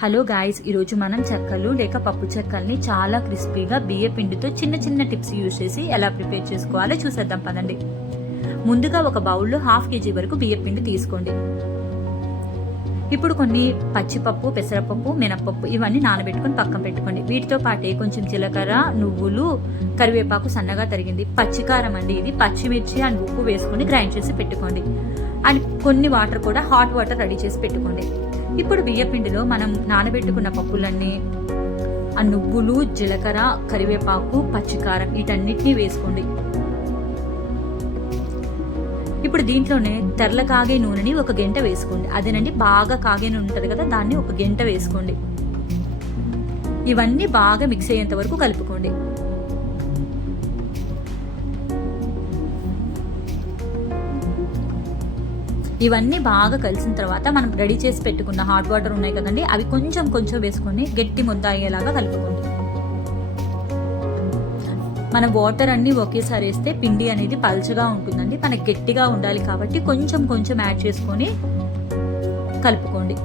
Hello guys ఈరోజు మనం చెక్కలు లేక పప్పు చెక్కల్ని చాలా క్రిస్పీగా బియ్య పిండితో చిన్న చిన్న టిప్స్ యూజ్ చేసి ఎలా ప్రిపేర్ చేసుకోవాలో చూసేద్దాం పదండి. ముందుగా ఒక బౌల్లో హాఫ్ కేజీ వరకు బియ్య పిండి తీసుకోండి. ఇప్పుడు కొన్ని పచ్చిపప్పు పెసరపప్పు మినపప్పు ఇవన్నీ నానబెట్టుకొని పక్కన పెట్టుకోండి. వీటితో పాటే కొంచెం జీలకర్ర నువ్వులు కరివేపాకు సన్నగా తరిగింది. పచ్చికారం అండి ఇది. పచ్చిమిర్చి అండ్ ఉప్పు వేసుకొని గ్రైండ్ చేసి పెట్టుకోండి. అండ్ కొన్ని వాటర్ కూడా హాట్ వాటర్ రెడీ చేసి పెట్టుకోండి. ఇప్పుడు బియ్యపిండిలో మనం నానబెట్టుకున్న పప్పులన్నీ ఆ నువ్వులు జీలకర్ర కరివేపాకు పచ్చికారం వీటన్నిటిని వేసుకోండి. ఇప్పుడు దీంట్లోనే తెరల కాగే నూనెని ఒక గంట వేసుకోండి. అదేనండి బాగా కాగే నూనె ఉంటుంది కదా దాన్ని ఒక గంట వేసుకోండి. ఇవన్నీ బాగా మిక్స్ అయ్యేంత వరకు కలుపుకోండి. ఇవన్నీ బాగా కలిసిన తర్వాత మనం రెడీ చేసి పెట్టుకున్న హాట్ వాటర్ ఉన్నాయి కదండి అవి కొంచెం కొంచెం వేసుకొని గట్టి ముద్ద అయ్యేలాగా కలుపుకోండి. మన వాటర్ అన్ని ఒకేసారి వేస్తే పిండి అనేది పల్చగా ఉంటుందండి మనకి గట్టిగా ఉండాలి కాబట్టి కొంచెం కొంచెం యాడ్ చేసుకొని కలుపుకోండి.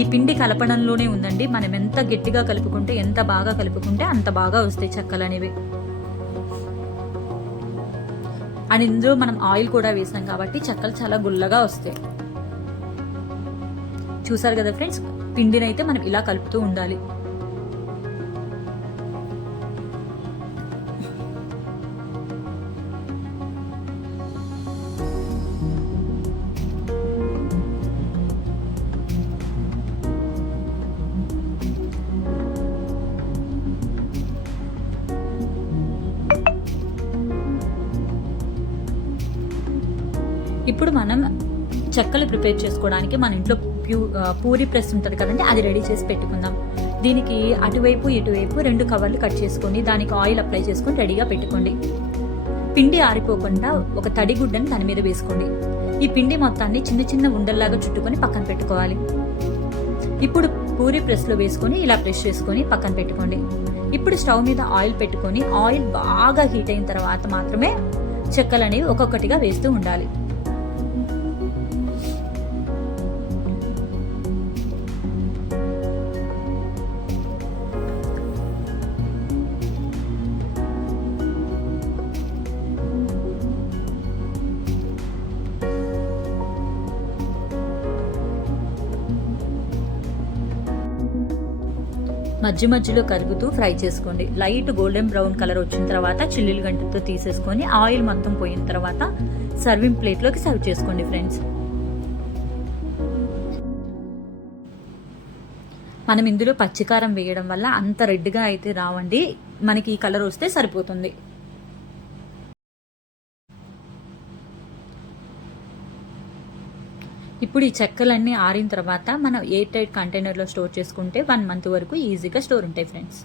ఈ పిండి కలపడంలోనే ఉందండి మనం ఎంత గట్టిగా కలుపుకుంటే ఎంత బాగా కలుపుకుంటే అంత బాగా వస్తాయి చెక్కలు అనేవి అండ్ ఇందులో మనం ఆయిల్ కూడా వేసాం కాబట్టి చెక్కలు చాలా గుల్లగా వస్తాయి. చూసారు కదా ఫ్రెండ్స్? పిండినైతే మనం ఇలా కలుపుతూ ఉండాలి. ఇప్పుడు మనం చెక్కలు ప్రిపేర్ చేసుకోవడానికి మన ఇంట్లో ప్యూ పూరి ప్రెస్ ఉంటుంది కదండి అది రెడీ చేసి పెట్టుకుందాం. దీనికి అటువైపు ఇటువైపు రెండు కవర్లు కట్ చేసుకొని దానికి ఆయిల్ అప్లై చేసుకొని రెడీగా పెట్టుకోండి. పిండి ఆరిపోకుండా ఒక తడి గుడ్డని దాని మీద వేసుకోండి. ఈ పిండి మొత్తాన్ని చిన్న చిన్న ఉండల్లాగా చుట్టుకొని పక్కన పెట్టుకోవాలి. ఇప్పుడు పూరి ప్రెస్లో వేసుకొని ఇలా ప్రెస్ చేసుకొని పక్కన పెట్టుకోండి. ఇప్పుడు స్టవ్ మీద ఆయిల్ పెట్టుకొని ఆయిల్ బాగా హీట్ అయిన తర్వాత మాత్రమే చెక్కలు అనేవి ఒక్కొక్కటిగా వేస్తూ ఉండాలి. మధ్య మధ్యలో కలుపుతూ ఫ్రై చేసుకోండి. లైట్ గోల్డెన్ బ్రౌన్ కలర్ వచ్చిన తర్వాత చిల్లులు గంటతో తీసేసుకొని ఆయిల్ మొత్తం పోయిన తర్వాత సర్వింగ్ ప్లేట్లోకి సర్వ్ చేసుకోండి ఫ్రెండ్స్. మనం ఇందులో పచ్చికారం వేయడం వల్ల అంత రెడ్గా అయితే రావండి. మనకి ఈ కలర్ వస్తే సరిపోతుంది. ఇప్పుడు ఈ చెక్కలన్నీ ఆరిన తర్వాత మనం ఎయిర్ టైట్ కంటైనర్లో స్టోర్ చేసుకుంటే వన్ మంత్ వరకు ఈజీగా స్టోర్ ఉంటాయి ఫ్రెండ్స్.